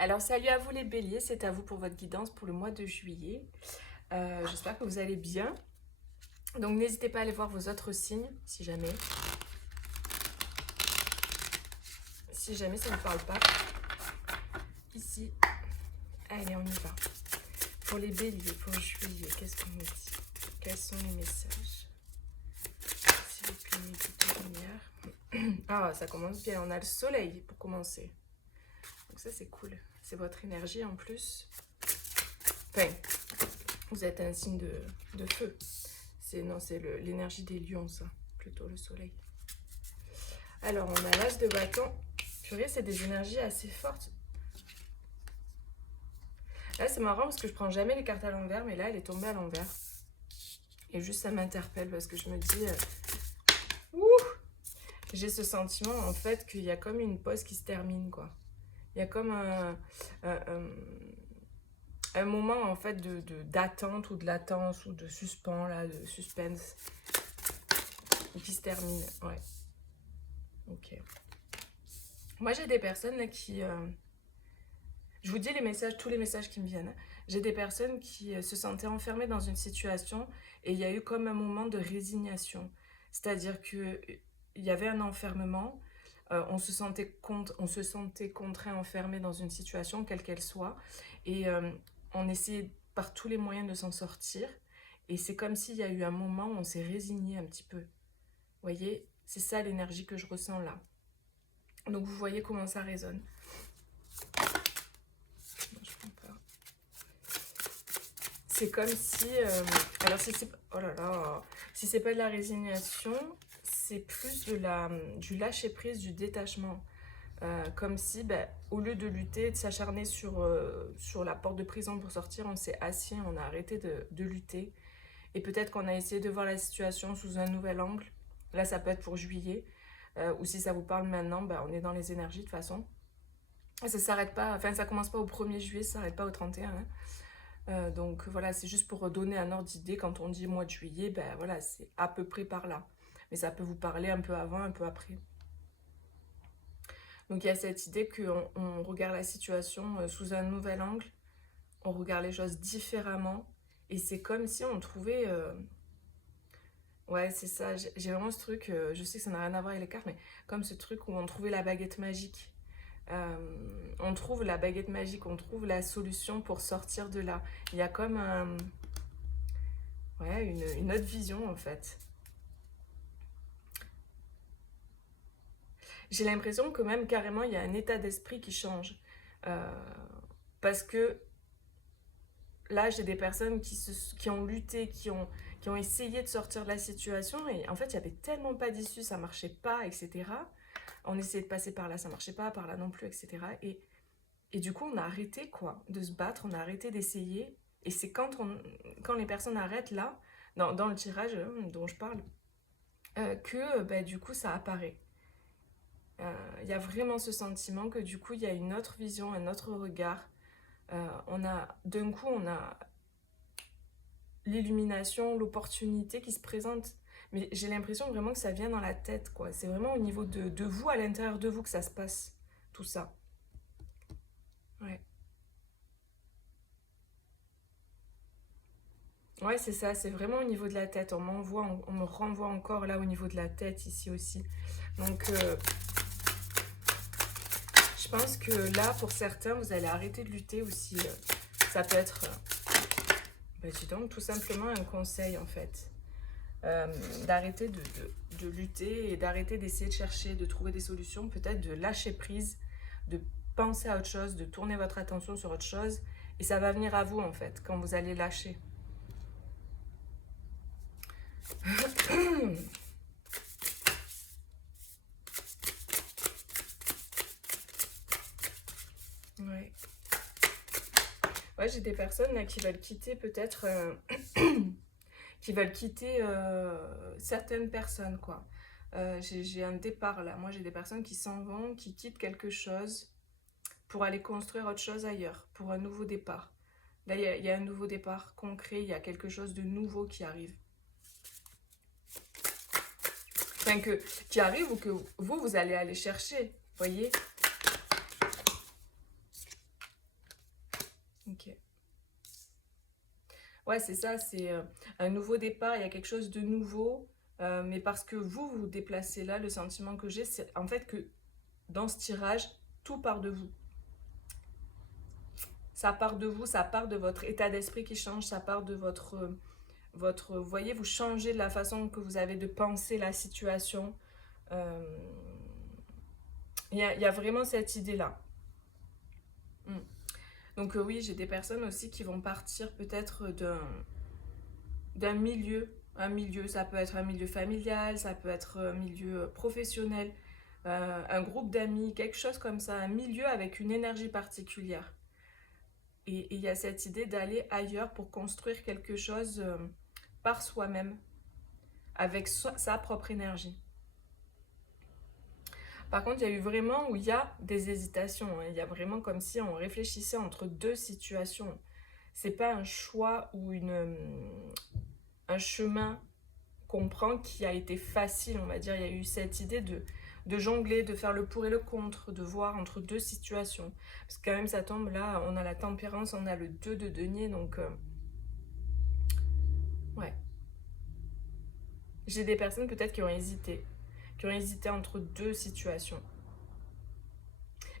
Alors salut à vous les béliers, c'est à vous pour votre guidance pour le mois de juillet. J'espère que vous allez bien. Donc n'hésitez pas à aller voir vos autres signes si jamais ça ne vous parle pas. Ici, allez on y va. Pour les béliers, pour juillet, qu'est-ce qu'on me dit? Quels sont les messages? S'il vous plaît, de lumière. Ah, ça commence bien, on a le soleil pour commencer. Donc ça c'est cool, c'est votre énergie en plus. Enfin, vous êtes un signe de feu. C'est l'énergie des lions, ça. Plutôt le soleil. Alors, on a l'as de bâton. Purée, c'est des énergies assez fortes. Là, c'est marrant parce que je prends jamais les cartes à l'envers, mais là, elle est tombée à l'envers. Et juste, ça m'interpelle parce que je me dis... j'ai ce sentiment, en fait, qu'il y a comme une pause qui se termine, quoi. Il y a comme un moment, en fait, d'attente ou de latence ou de suspens, là, de suspense. Qui se termine, ouais. Ok. Moi, j'ai des personnes là, qui... je vous dis les messages, tous les messages qui me viennent. J'ai des personnes qui se sentaient enfermées dans une situation et il y a eu comme un moment de résignation. C'est-à-dire qu'il y avait un enfermement, on se sentait contraint, enfermé dans une situation, quelle qu'elle soit, et on essayait par tous les moyens de s'en sortir. Et c'est comme s'il y a eu un moment où on s'est résigné un petit peu. Vous voyez, c'est ça l'énergie que je ressens là. Donc vous voyez comment ça résonne. Non, je prends pas. C'est comme si... alors si c'est... Oh là là. Si c'est pas de la résignation, c'est plus du lâcher-prise, du détachement. Comme si, au lieu de lutter, de s'acharner sur la porte de prison pour sortir, on s'est assis, on a arrêté de lutter. Et peut-être qu'on a essayé de voir la situation sous un nouvel angle. Là, ça peut être pour juillet. Ou si ça vous parle maintenant, on est dans les énergies de toute façon. Et ça s'arrête pas, enfin ça commence pas au 1er juillet, ça s'arrête pas au 31. Donc voilà, c'est juste pour donner un ordre d'idée. Quand on dit mois de juillet, voilà, c'est à peu près par là. Mais ça peut vous parler un peu avant, un peu après. Donc il y a cette idée qu'on regarde la situation sous un nouvel angle, on regarde les choses différemment, et c'est comme si on trouvait... Ouais, c'est ça, j'ai vraiment ce truc, je sais que ça n'a rien à voir avec les cartes, mais comme ce truc où on trouvait la baguette magique. On trouve la baguette magique, on trouve la solution pour sortir de là. Il y a comme une autre vision en fait. J'ai l'impression que même carrément il y a un état d'esprit qui change. Parce que là j'ai des personnes qui ont lutté, qui ont essayé de sortir de la situation et en fait il n'y avait tellement pas d'issue, ça marchait pas, etc. On essayait de passer par là, ça marchait pas, par là non plus, etc. Et du coup, on a arrêté quoi, de se battre, on a arrêté d'essayer. Et c'est quand les personnes arrêtent là, dans le tirage dont je parle, que du coup, ça apparaît. Il y a vraiment ce sentiment que du coup, il y a une autre vision, un autre regard. D'un coup, on a l'illumination, l'opportunité qui se présente. Mais j'ai l'impression vraiment que ça vient dans la tête, quoi. C'est vraiment au niveau de vous, à l'intérieur de vous, que ça se passe, tout ça. Ouais. Ouais, c'est ça, c'est vraiment au niveau de la tête. On me renvoie encore là au niveau de la tête ici aussi. Donc, je pense que là, pour certains, vous allez arrêter de lutter aussi. Ça peut être, dis donc, tout simplement un conseil en fait. D'arrêter de lutter et d'arrêter d'essayer de chercher, de trouver des solutions, peut-être de lâcher prise, de penser à autre chose, de tourner votre attention sur autre chose. Et ça va venir à vous en fait, quand vous allez lâcher. Ouais. Ouais, j'ai des personnes là, qui veulent quitter peut-être... qui veulent quitter certaines personnes, quoi. J'ai un départ là. Moi, j'ai des personnes qui s'en vont, qui quittent quelque chose pour aller construire autre chose ailleurs, pour un nouveau départ. Là, il y a un nouveau départ concret, il y a quelque chose de nouveau qui arrive. Enfin, qui arrive ou que vous allez aller chercher, voyez. Ok. Ouais, c'est ça, c'est un nouveau départ, il y a quelque chose de nouveau, mais parce que vous vous déplacez là, le sentiment que j'ai, c'est en fait que dans ce tirage, tout part de vous. Ça part de vous, ça part de votre état d'esprit qui change, ça part de vous voyez, vous changez de la façon que vous avez de penser la situation. Euh, y a vraiment cette idée-là. Mm. Donc oui, j'ai des personnes aussi qui vont partir peut-être d'un milieu. Un milieu, ça peut être un milieu familial, ça peut être un milieu professionnel, un groupe d'amis, quelque chose comme ça, un milieu avec une énergie particulière. Et il y a cette idée d'aller ailleurs pour construire quelque chose par soi-même, avec sa propre énergie. Par contre, il y a eu vraiment où il y a des hésitations. Il y a vraiment comme si on réfléchissait entre deux situations. C'est pas un choix ou un chemin qu'on prend qui a été facile, on va dire. Il y a eu cette idée de jongler, de faire le pour et le contre, de voir entre deux situations. Parce que quand même, ça tombe là, on a la tempérance, on a le 2 de denier, donc ouais. J'ai des personnes peut-être qui ont hésité entre deux situations.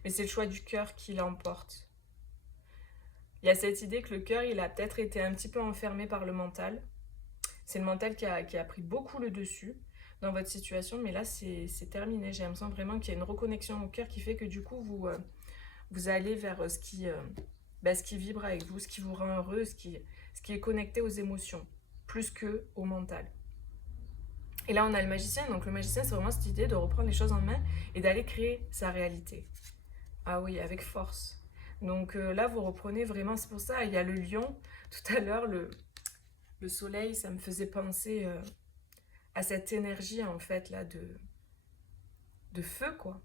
Mais c'est le choix du cœur qui l'emporte. Il y a cette idée que le cœur, il a peut-être été un petit peu enfermé par le mental. C'est le mental qui a pris beaucoup le dessus dans votre situation, mais là, c'est terminé. J'ai l'impression vraiment qu'il y a une reconnexion au cœur qui fait que du coup, vous allez vers ce qui vibre avec vous, ce qui vous rend heureux, ce qui est connecté aux émotions, plus que au mental. Et là, on a le magicien. Donc, le magicien, c'est vraiment cette idée de reprendre les choses en main et d'aller créer sa réalité. Ah oui, avec force. Donc là, vous reprenez vraiment, c'est pour ça, il y a le lion. Tout à l'heure, le soleil, ça me faisait penser à cette énergie, en fait, là, de feu, quoi.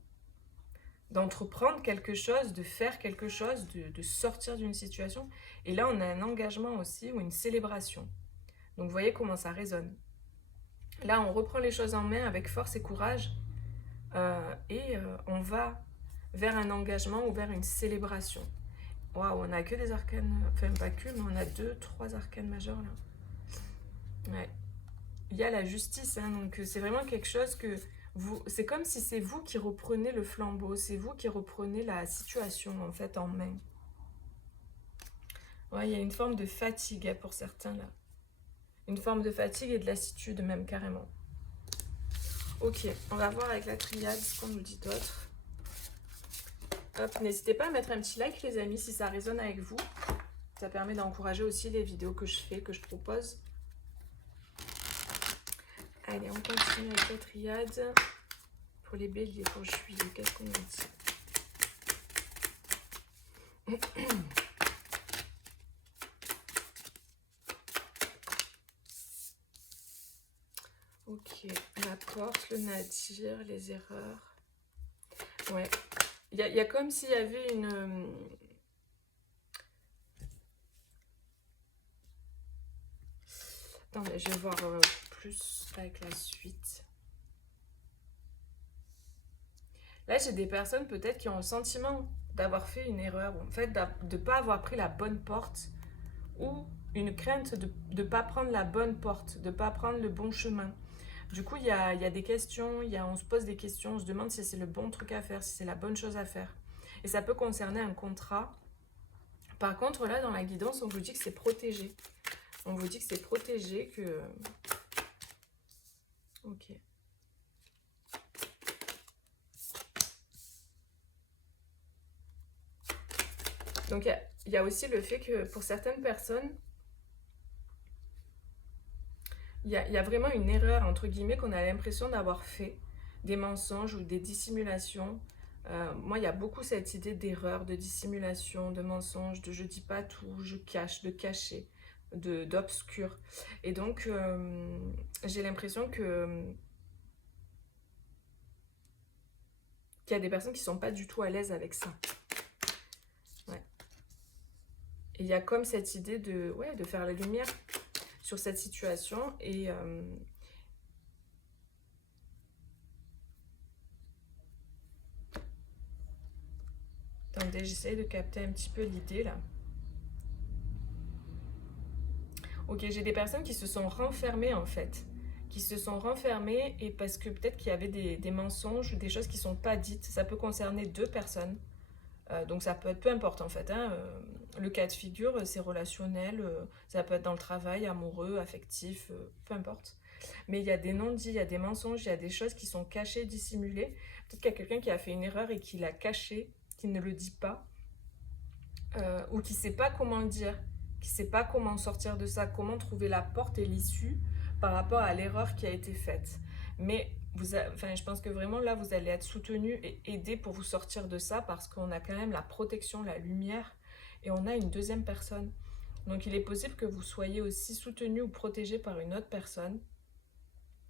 D'entreprendre quelque chose, de faire quelque chose, de sortir d'une situation. Et là, on a un engagement aussi ou une célébration. Donc, vous voyez comment ça résonne. Là, on reprend les choses en main avec force et courage et on va vers un engagement ou vers une célébration. Waouh, on a que des arcanes, enfin pas que, mais on a 2, 3 arcanes majeures là. Ouais. Il y a la justice, hein, donc c'est vraiment quelque chose que c'est comme si c'est vous qui reprenez le flambeau, c'est vous qui reprenez la situation en fait en main. Ouais, il y a une forme de fatigue hein, pour certains là. Une forme de fatigue et de lassitude même carrément. Ok, on va voir avec la triade ce qu'on nous dit d'autre. Hop, n'hésitez pas à mettre un petit like les amis si ça résonne avec vous. Ça permet d'encourager aussi les vidéos que je fais, que je propose. Allez, on continue avec la triade. Pour les béliers, pour juillet, qu'est-ce qu'on nous dit? Ok, la porte, le nadir, les erreurs. Ouais, il y a comme s'il y avait une... Attendez, je vais voir plus avec la suite. Là, j'ai des personnes peut-être qui ont le sentiment d'avoir fait une erreur, en fait, de ne pas avoir pris la bonne porte, ou une crainte de ne pas prendre la bonne porte, de ne pas prendre le bon chemin. Du coup, il y a des questions, on se pose des questions, on se demande si c'est le bon truc à faire, si c'est la bonne chose à faire. Et ça peut concerner un contrat. Par contre, là, dans la guidance, on vous dit que c'est protégé. On vous dit que c'est protégé, que... Ok. Donc, il y a aussi le fait que pour certaines personnes, il y a vraiment une erreur, entre guillemets, qu'on a l'impression d'avoir fait, des mensonges ou des dissimulations. Moi, il y a beaucoup cette idée d'erreur, de dissimulation, de mensonge, de je dis pas tout, je cache, de cacher, d'obscur. Et donc, j'ai l'impression qu'il y a des personnes qui sont pas du tout à l'aise avec ça. Ouais. Et il y a comme cette idée de faire la lumière sur cette situation et attendez, j'essaye de capter un petit peu l'idée là. Ok, j'ai des personnes qui se sont renfermées en fait. Qui se sont renfermées et parce que peut-être qu'il y avait des mensonges, des choses qui ne sont pas dites. Ça peut concerner deux personnes. Donc ça peut être peu importe en fait. Hein, le cas de figure, c'est relationnel. Ça peut être dans le travail, amoureux, affectif, peu importe. Mais il y a des non-dits, il y a des mensonges, il y a des choses qui sont cachées, dissimulées. Peut-être qu'il y a quelqu'un qui a fait une erreur et qui l'a caché, qui ne le dit pas, ou qui ne sait pas comment le dire, qui ne sait pas comment sortir de ça, comment trouver la porte et l'issue par rapport à l'erreur qui a été faite. Mais enfin, je pense que vraiment là, vous allez être soutenu et aidé pour vous sortir de ça parce qu'on a quand même la protection, la lumière et on a une deuxième personne. Donc il est possible que vous soyez aussi soutenu ou protégé par une autre personne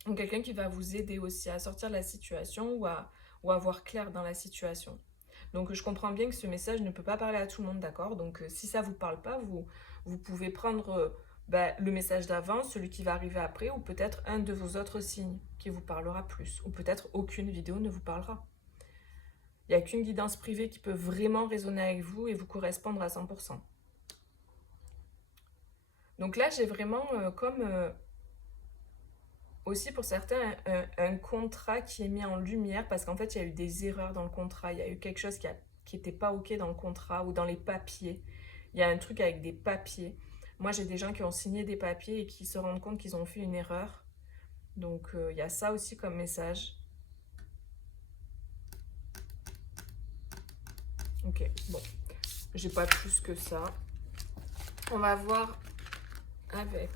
ou quelqu'un qui va vous aider aussi à sortir de la situation ou à voir clair dans la situation. Donc je comprends bien que ce message ne peut pas parler à tout le monde, d'accord? Donc si ça ne vous parle pas, vous pouvez prendre le message d'avant, celui qui va arriver après, ou peut-être un de vos autres signes qui vous parlera plus, ou peut-être aucune vidéo ne vous parlera. Il n'y a qu'une guidance privée qui peut vraiment résonner avec vous et vous correspondre à 100%. Donc là, j'ai vraiment aussi pour certains un contrat qui est mis en lumière parce qu'en fait, il y a eu des erreurs dans le contrat, il y a eu quelque chose qui n'était pas OK dans le contrat ou dans les papiers. Il y a un truc avec des papiers. Moi, j'ai des gens qui ont signé des papiers et qui se rendent compte qu'ils ont fait une erreur. Donc, il y a ça aussi comme message. Ok, bon. J'ai pas plus que ça. On va voir avec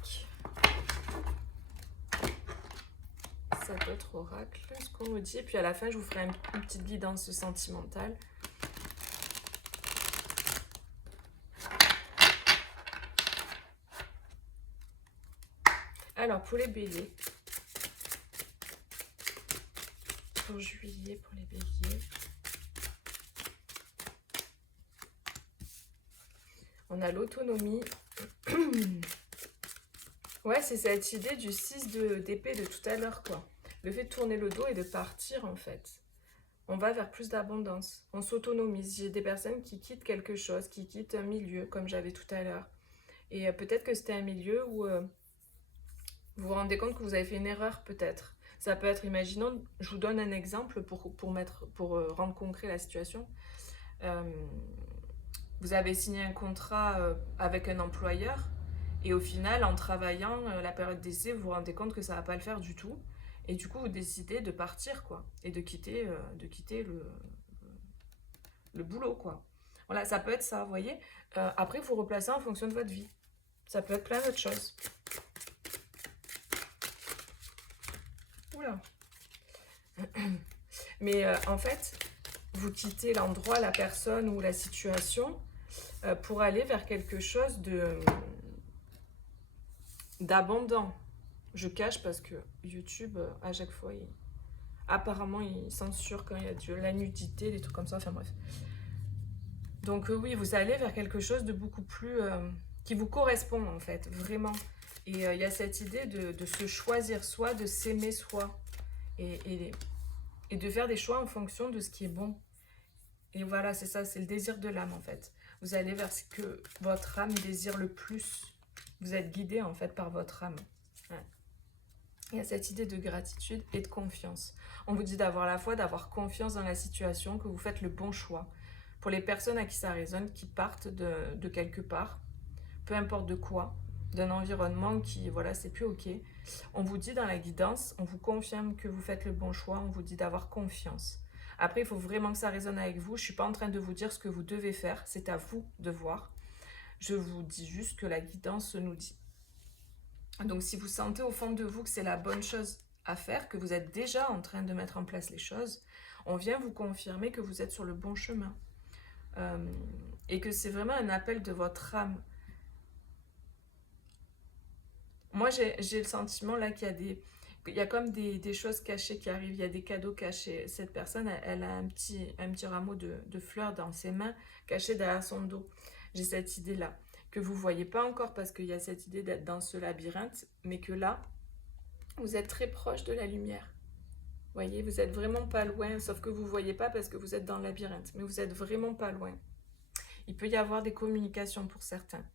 cet autre oracle ce qu'on me dit. Et puis à la fin, je vous ferai une petite guidance sentimentale. Alors, pour les béliers. Pour juillet, pour les béliers. On a l'autonomie. Ouais, c'est cette idée du 6 d'épée de tout à l'heure, quoi. Le fait de tourner le dos et de partir, en fait. On va vers plus d'abondance. On s'autonomise. J'ai des personnes qui quittent quelque chose, qui quittent un milieu, comme j'avais tout à l'heure. Et peut-être que c'était un milieu où vous vous rendez compte que vous avez fait une erreur, peut-être. Ça peut être, imaginons, je vous donne un exemple pour rendre concret la situation. Vous avez signé un contrat avec un employeur et au final, en travaillant la période d'essai, vous vous rendez compte que ça ne va pas le faire du tout. Et du coup, vous décidez de partir, quoi, et de quitter le boulot, quoi. Voilà, ça peut être ça, vous voyez. Après, vous replacez en fonction de votre vie. Ça peut être plein d'autres choses. Oula. Mais en fait, vous quittez l'endroit, la personne ou la situation pour aller vers quelque chose d'abondant. Je cache parce que YouTube, à chaque fois, apparemment, il censure quand il y a de la nudité, des trucs comme ça, enfin bref. Donc oui, vous allez vers quelque chose de beaucoup plus... qui vous correspond en fait, vraiment. Et il y a cette idée de se choisir soi, de s'aimer soi. Et de faire des choix en fonction de ce qui est bon. Et voilà, c'est ça, c'est le désir de l'âme en fait. Vous allez vers ce que votre âme désire le plus. Vous êtes guidé en fait par votre âme. Ouais. Il y a cette idée de gratitude et de confiance. On vous dit d'avoir la foi, d'avoir confiance dans la situation, que vous faites le bon choix. Pour les personnes à qui ça résonne, qui partent de quelque part, peu importe de quoi, d'un environnement qui, voilà, c'est plus ok. On vous dit dans la guidance, on vous confirme que vous faites le bon choix, on vous dit d'avoir confiance. Après, il faut vraiment que ça résonne avec vous. Je ne suis pas en train de vous dire ce que vous devez faire, c'est à vous de voir. Je vous dis juste que la guidance nous dit. Donc, si vous sentez au fond de vous que c'est la bonne chose à faire, que vous êtes déjà en train de mettre en place les choses, on vient vous confirmer que vous êtes sur le bon chemin. Et que c'est vraiment un appel de votre âme. Moi, j'ai le sentiment là qu'il y a comme des choses cachées qui arrivent, il y a des cadeaux cachés. Cette personne, elle a un petit rameau de fleurs dans ses mains, caché derrière son dos. J'ai cette idée-là, que vous ne voyez pas encore parce qu'il y a cette idée d'être dans ce labyrinthe, mais que là, vous êtes très proche de la lumière. Vous voyez, vous n'êtes vraiment pas loin, sauf que vous ne voyez pas parce que vous êtes dans le labyrinthe, mais vous n'êtes vraiment pas loin. Il peut y avoir des communications pour certains.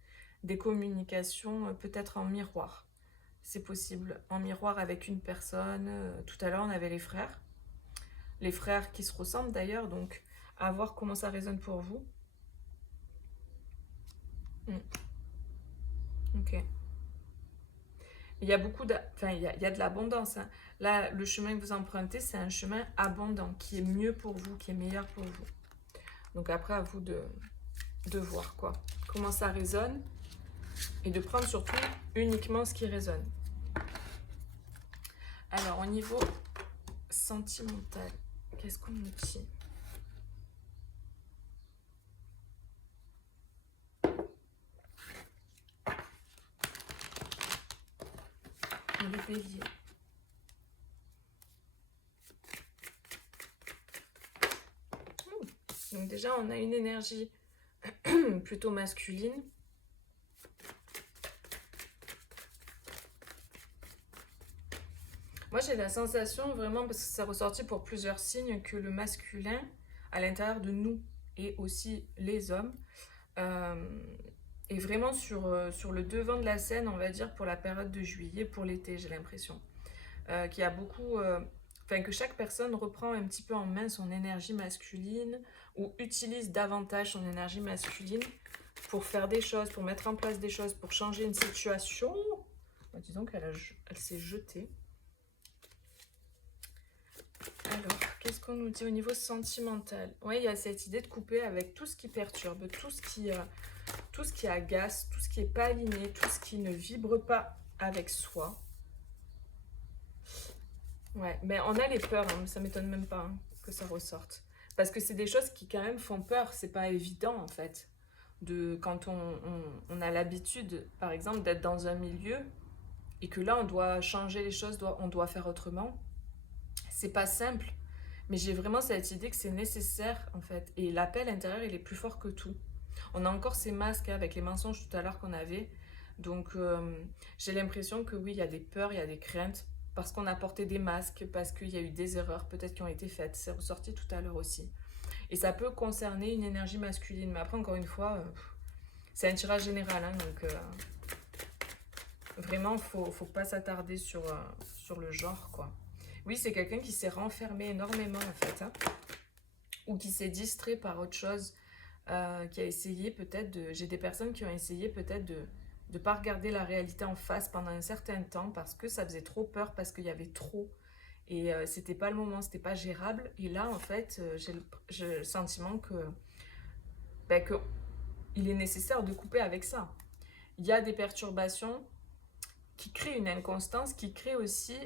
des communications peut-être en miroir. C'est possible, en miroir avec une personne. Tout à l'heure, on avait les frères qui se ressemblent d'ailleurs, donc à voir comment ça résonne pour vous. Ok. Il y a beaucoup de, enfin, il y a de l'abondance. Hein. Là, le chemin que vous empruntez, c'est un chemin abondant, qui est mieux pour vous, qui est meilleur pour vous. Donc après, à vous de voir quoi, comment ça résonne, et de prendre surtout uniquement ce qui résonne. Alors, au niveau sentimental, qu'est-ce qu'on nous dit? Le bélier. Donc déjà, on a une énergie plutôt masculine. Moi, j'ai la sensation, vraiment, parce que ça ressorti pour plusieurs signes, que le masculin, à l'intérieur de nous, et aussi les hommes, est vraiment sur le devant de la scène, on va dire, pour la période de juillet, pour l'été, j'ai l'impression. Qu'il y a beaucoup... Enfin, que chaque personne reprend un petit peu en main son énergie masculine, ou utilise davantage son énergie masculine pour faire des choses, pour mettre en place des choses, pour changer une situation. Disons qu'elle s'est jetée. Alors, qu'est-ce qu'on nous dit au niveau sentimental? Oui, il y a cette idée de couper avec tout ce qui perturbe, tout ce qui agace, tout ce qui n'est pas aligné, tout ce qui ne vibre pas avec soi. Ouais, mais on a les peurs, hein, ça m'étonne même pas hein, que ça ressorte. Parce que c'est des choses qui quand même font peur, c'est pas évident en fait. Quand on a l'habitude, par exemple, d'être dans un milieu et que là on doit changer les choses, on doit faire autrement, c'est pas simple. Mais j'ai vraiment cette idée que c'est nécessaire en fait. Et l'appel intérieur il est plus fort que tout. On a encore ces masques hein, avec les mensonges tout à l'heure qu'on avait. Donc j'ai l'impression que oui, il y a des peurs, il y a des craintes. Parce qu'on a porté des masques, parce qu'il y a eu des erreurs peut-être qui ont été faites. C'est ressorti tout à l'heure aussi. Et ça peut concerner une énergie masculine. Mais après, encore une fois, c'est un tirage général. Hein, donc vraiment, faut pas s'attarder sur le genre, quoi. Oui, c'est quelqu'un qui s'est renfermé énormément, en fait. Hein, ou qui s'est distrait par autre chose. Qui a essayé peut-être de... J'ai des personnes qui ont essayé peut-être de ne pas regarder la réalité en face pendant un certain temps parce que ça faisait trop peur, parce qu'il y avait trop. Et c'était pas le moment, c'était pas gérable. Et là, en fait, j'ai le sentiment que il est nécessaire de couper avec ça. Il y a des perturbations qui créent une inconstance, qui créent aussi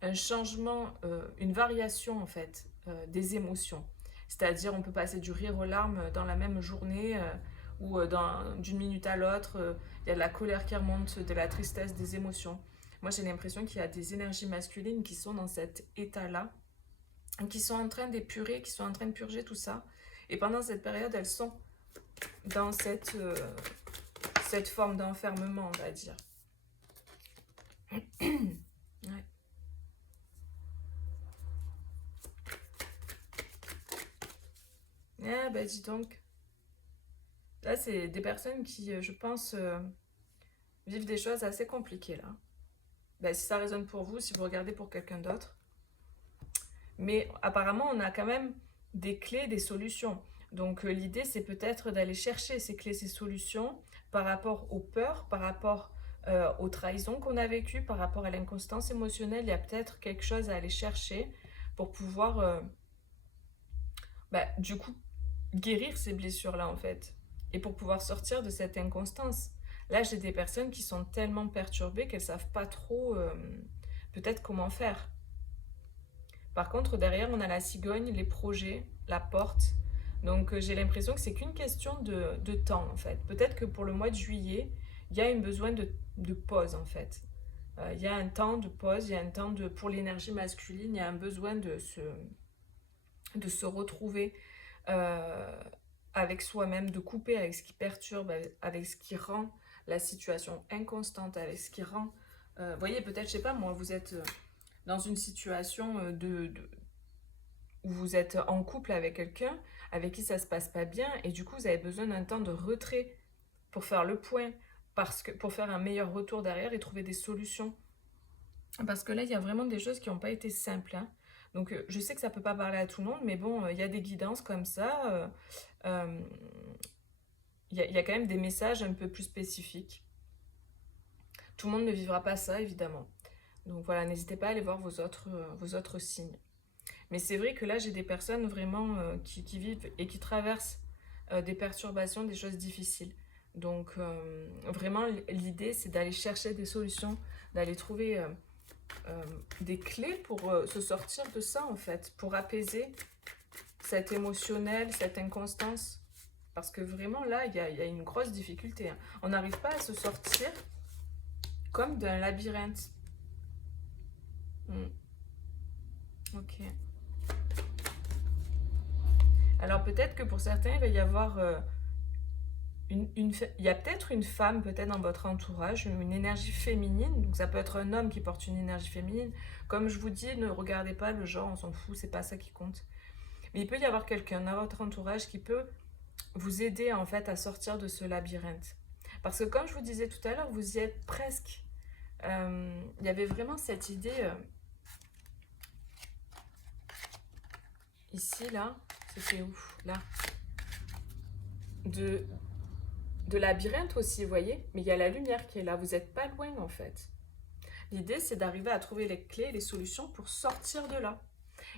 un changement, une variation en fait des émotions. C'est-à-dire on peut passer du rire aux larmes dans la même journée ou d'une minute à l'autre, il y a de la colère qui remonte, de la tristesse, des émotions. Moi j'ai l'impression qu'il y a des énergies masculines qui sont dans cet état-là, qui sont en train d'épurer, qui sont en train de purger tout ça. Et pendant cette période, elles sont dans cette forme d'enfermement, on va dire. Ouais. Eh ben dis donc. Là, c'est des personnes qui, je pense, vivent des choses assez compliquées, là. Ben, si ça résonne pour vous, si vous regardez pour quelqu'un d'autre. Mais apparemment, on a quand même des clés, des solutions. Donc l'idée, c'est peut-être d'aller chercher ces clés, ces solutions par rapport aux peurs, par rapport aux trahisons qu'on a vécues, par rapport à l'inconstance émotionnelle. Il y a peut-être quelque chose à aller chercher pour pouvoir, du coup, guérir ces blessures-là, en fait. Et pour pouvoir sortir de cette inconstance. Là, j'ai des personnes qui sont tellement perturbées qu'elles ne savent pas trop peut-être comment faire. Par contre, derrière, on a la cigogne, les projets, la porte. Donc, j'ai l'impression que c'est qu'une question de temps, en fait. Peut-être que pour le mois de juillet, il y a un besoin de pause, en fait. Il y a un temps de pause, il y a un temps pour l'énergie masculine, il y a un besoin de se retrouver avec soi-même, de couper avec ce qui perturbe, avec ce qui rend la situation inconstante, avec ce qui rend... vous voyez, peut-être, je sais pas moi, vous êtes dans une situation où vous êtes en couple avec quelqu'un avec qui ça se passe pas bien et du coup vous avez besoin d'un temps de retrait pour faire le point, pour faire un meilleur retour derrière et trouver des solutions. Parce que là, il y a vraiment des choses qui n'ont pas été simples, hein. Donc, je sais que ça ne peut pas parler à tout le monde, mais bon, il y a des guidances comme ça. Il y a quand même des messages un peu plus spécifiques. Tout le monde ne vivra pas ça, évidemment. Donc voilà, n'hésitez pas à aller voir vos autres signes. Mais c'est vrai que là, j'ai des personnes vraiment qui vivent et qui traversent des perturbations, des choses difficiles. Donc vraiment, l'idée, c'est d'aller chercher des solutions, d'aller trouver des clés pour se sortir de ça, en fait, pour apaiser cet émotionnel, cette inconstance. Parce que vraiment, là, il y a une grosse difficulté, hein. On n'arrive pas à se sortir comme d'un labyrinthe. Ok. Alors peut-être que pour certains, il va y avoir il y a peut-être une femme peut-être dans votre entourage, une énergie féminine. Donc ça peut être un homme qui porte une énergie féminine. Comme je vous dis, ne regardez pas le genre, on s'en fout, c'est pas ça qui compte. Mais il peut y avoir quelqu'un dans votre entourage qui peut vous aider en fait à sortir de ce labyrinthe. Parce que comme je vous disais tout à l'heure, vous y êtes presque. Il y avait vraiment cette idée ici, là, c'était où? Là. De labyrinthe aussi, vous voyez, mais il y a la lumière qui est là, vous n'êtes pas loin en fait. L'idée, c'est d'arriver à trouver les clés, les solutions pour sortir de là.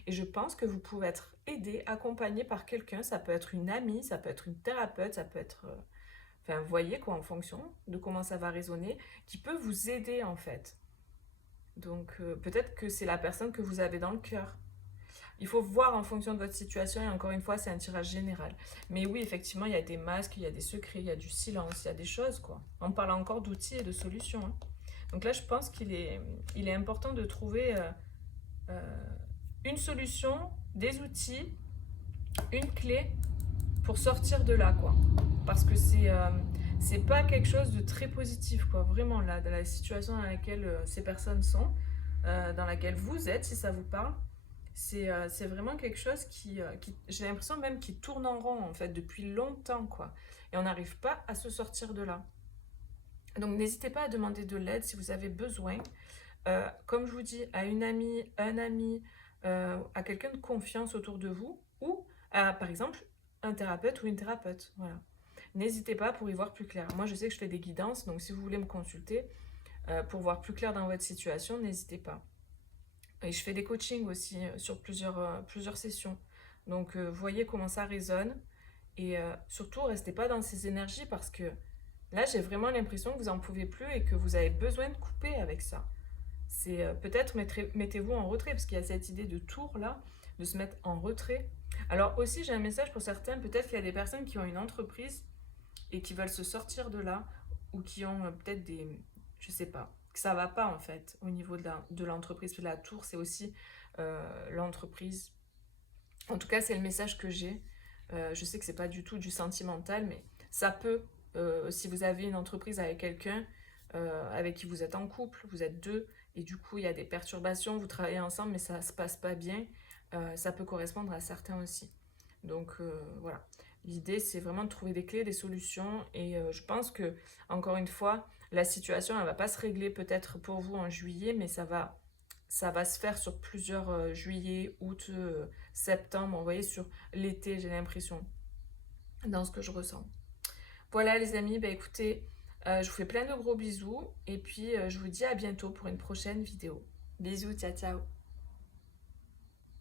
Et je pense que vous pouvez être aidé, accompagné par quelqu'un, ça peut être une amie, ça peut être une thérapeute, ça peut être... Enfin, vous voyez quoi, en fonction de comment ça va résonner, qui peut vous aider en fait. Donc peut-être que c'est la personne que vous avez dans le cœur. Il faut voir en fonction de votre situation, et encore une fois, c'est un tirage général. Mais oui, effectivement, il y a des masques, il y a des secrets, il y a du silence, il y a des choses, quoi. On parle encore d'outils et de solutions, hein. Donc là, je pense qu'il est important de trouver une solution, des outils, une clé pour sortir de là, quoi. Parce que c'est pas quelque chose de très positif, quoi. Vraiment, là, de la situation dans laquelle ces personnes sont, dans laquelle vous êtes, si ça vous parle. C'est vraiment quelque chose qui j'ai l'impression même qui tourne en rond en fait depuis longtemps quoi. Et on n'arrive pas à se sortir de là. Donc n'hésitez pas à demander de l'aide si vous avez besoin. Comme je vous dis, à une amie, un ami, à quelqu'un de confiance autour de vous ou à par exemple un thérapeute ou une thérapeute. Voilà. N'hésitez pas pour y voir plus clair. Moi je sais que je fais des guidances, donc si vous voulez me consulter pour voir plus clair dans votre situation, n'hésitez pas. Et je fais des coachings aussi sur plusieurs sessions. Donc, voyez comment ça résonne. Et surtout, restez pas dans ces énergies parce que là, j'ai vraiment l'impression que vous n'en pouvez plus et que vous avez besoin de couper avec ça. C'est peut-être mettez-vous en retrait parce qu'il y a cette idée de tour là, de se mettre en retrait. Alors aussi, j'ai un message pour certains. Peut-être qu'il y a des personnes qui ont une entreprise et qui veulent se sortir de là ou qui ont peut-être des... Je sais pas. Que ça va pas en fait au niveau de l'entreprise. La tour, c'est aussi l'entreprise. En tout cas, c'est le message que j'ai. Je sais que c'est pas du tout du sentimental, mais ça peut, si vous avez une entreprise avec quelqu'un avec qui vous êtes en couple, vous êtes deux, et du coup il y a des perturbations, vous travaillez ensemble, mais ça se passe pas bien, ça peut correspondre à certains aussi. Donc voilà. L'idée, c'est vraiment de trouver des clés, des solutions, et je pense que, encore une fois, la situation, elle ne va pas se régler peut-être pour vous en juillet, mais ça va se faire sur plusieurs juillet, août, septembre, vous voyez, sur l'été, j'ai l'impression, dans ce que je ressens. Voilà les amis, bah écoutez, je vous fais plein de gros bisous, et puis je vous dis à bientôt pour une prochaine vidéo. Bisous, ciao ciao.